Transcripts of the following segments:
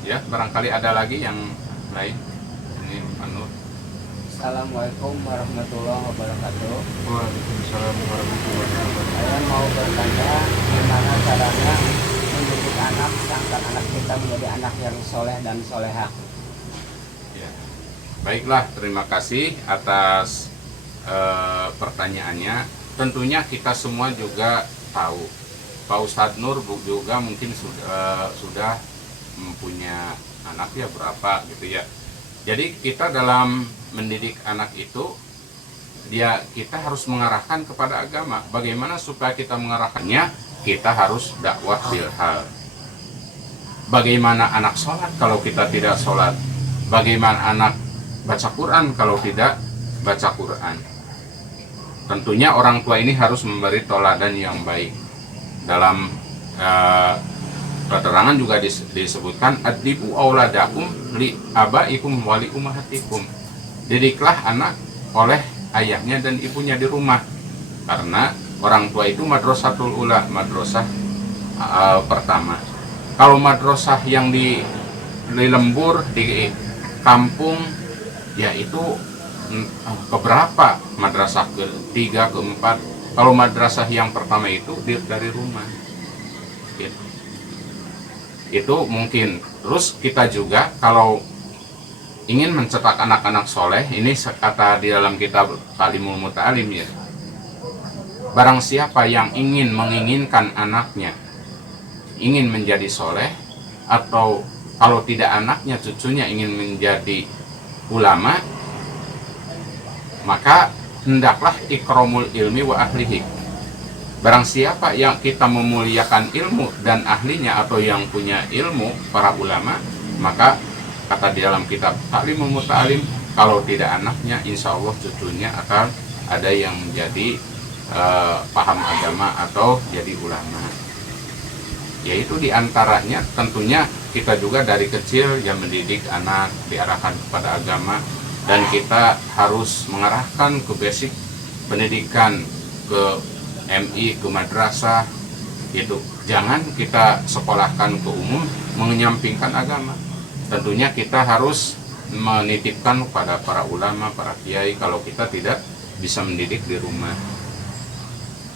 Ya, barangkali ada lagi yang lain. Ini Manur. Assalamualaikum warahmatullahi wabarakatuh. Waalaikumsalam warahmatullahi wabarakatuh. Saya mau bertanya gimana caranya mendidik anak agar anak kita menjadi anak yang soleh dan soleha. Ya. Baiklah, terima kasih atas pertanyaannya. Tentunya kita semua juga tahu, Pak Ustadz Nur juga mungkin sudah mempunyai anak ya berapa gitu ya. Jadi kita dalam mendidik anak itu kita harus mengarahkan kepada agama. Bagaimana supaya kita mengarahkannya? Kita harus dakwah bil hal. Bagaimana anak sholat kalau kita tidak sholat? Bagaimana anak baca Quran kalau tidak baca Quran? Tentunya orang tua ini harus memberi teladan yang baik. Dalam keterangan juga disebutkan adibu auladakum li abaikum wali ummahatikum. Didiklah anak oleh ayahnya dan ibunya di rumah, karena orang tua itu madrasatul ula, madrasah pertama. Kalau madrasah yang di lembur di kampung, ya itu keberapa madrasah, ketiga, keempat. Kalau madrasah yang pertama itu dari rumah gitu. Itu mungkin. Terus kita juga kalau ingin mencetak anak-anak soleh, ini kata di dalam kitab Talimul Muta'alim ya, barang siapa yang menginginkan anaknya ingin menjadi soleh, atau kalau tidak anaknya cucunya ingin menjadi ulama, maka hendaklah ikramul ilmi wa ahlihi. Barang siapa yang kita memuliakan ilmu dan ahlinya atau yang punya ilmu, para ulama, maka kata di dalam kitab Ta'limul Muta'alim, kalau tidak anaknya, insya Allah cucunya akan ada yang menjadi paham agama atau jadi ulama. Yaitu diantaranya tentunya kita juga dari kecil yang mendidik anak, diarahkan kepada agama, dan kita harus mengarahkan ke basic pendidikan, ke MI, ke madrasah, gitu. Jangan kita sekolahkan ke umum menyampingkan agama. Tentunya kita harus menitipkan kepada para ulama, para kiai kalau kita tidak bisa mendidik di rumah.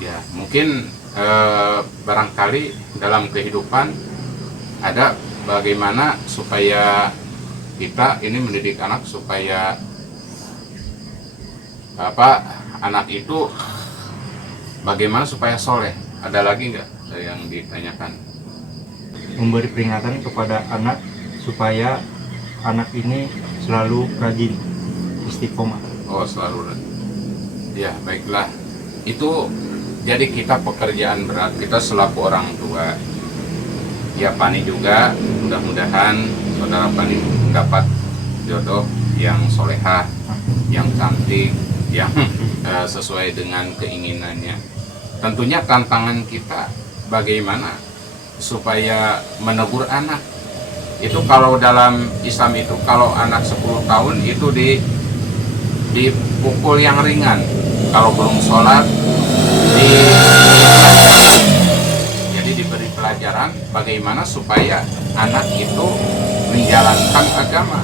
Ya, mungkin barangkali dalam kehidupan ada bagaimana supaya kita ini mendidik anak supaya anak itu bagaimana supaya soleh. Ada lagi nggak yang ditanyakan? Memberi peringatan kepada anak supaya anak ini selalu rajin, istiqomah. Oh, selalu. Ya, baiklah. Itu jadi kita pekerjaan berat kita selaku orang tua. Ya, Pani juga mudah-mudahan saudara Pani dapat jodoh yang solehah, yang cantik, yang sesuai dengan keinginannya. Tentunya tantangan kita bagaimana supaya menegur anak. Itu kalau dalam Islam itu kalau anak 10 tahun itu dipukul yang ringan. Kalau belum sholat jadi diberi pelajaran bagaimana supaya anak itu menjalankan agama.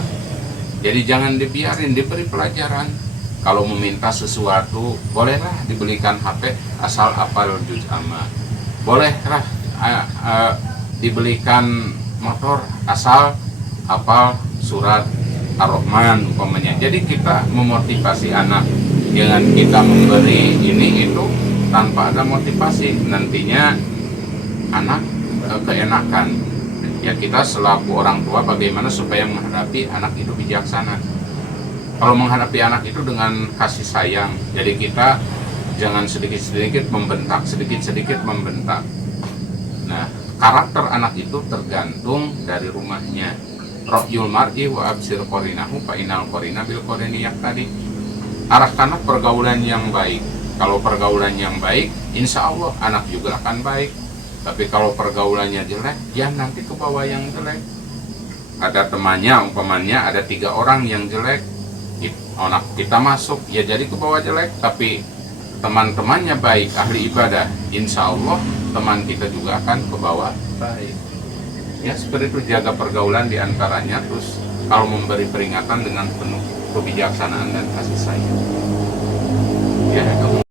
Jadi jangan dibiarin, diberi pelajaran. Kalau meminta sesuatu bolehlah dibelikan HP asal hafal juz amma. Bolehlah dibelikan motor asal hafal surat Ar-Rahman umpamanya. Jadi kita memotivasi anak. Dengan kita memberi ini itu tanpa ada motivasi, nantinya anak keenakan. Ya, kita selaku orang tua bagaimana supaya menghadapi anak itu bijaksana. Kalau menghadapi anak itu dengan kasih sayang, jadi kita jangan sedikit-sedikit membentak, sedikit-sedikit membentak. Nah, karakter anak itu tergantung dari rumahnya. Ra'yul mar'i wa absir qarinahu fa inal qarina bil qarini tadi. Arahkanlah pergaulan yang baik. Kalau pergaulan yang baik, insya Allah anak juga akan baik. Tapi kalau pergaulannya jelek, ya nanti ke bawah yang jelek. Ada temannya, umpamanya ada 3 orang yang jelek, anak kita masuk, ya jadi ke bawah jelek. Tapi teman-temannya baik, ahli ibadah, insya Allah teman kita juga akan ke bawah baik. Ya seperti itu, jaga pergaulan di antaranya. Terus kalau memberi peringatan dengan penuh kebijaksanaan dan kasih sayang.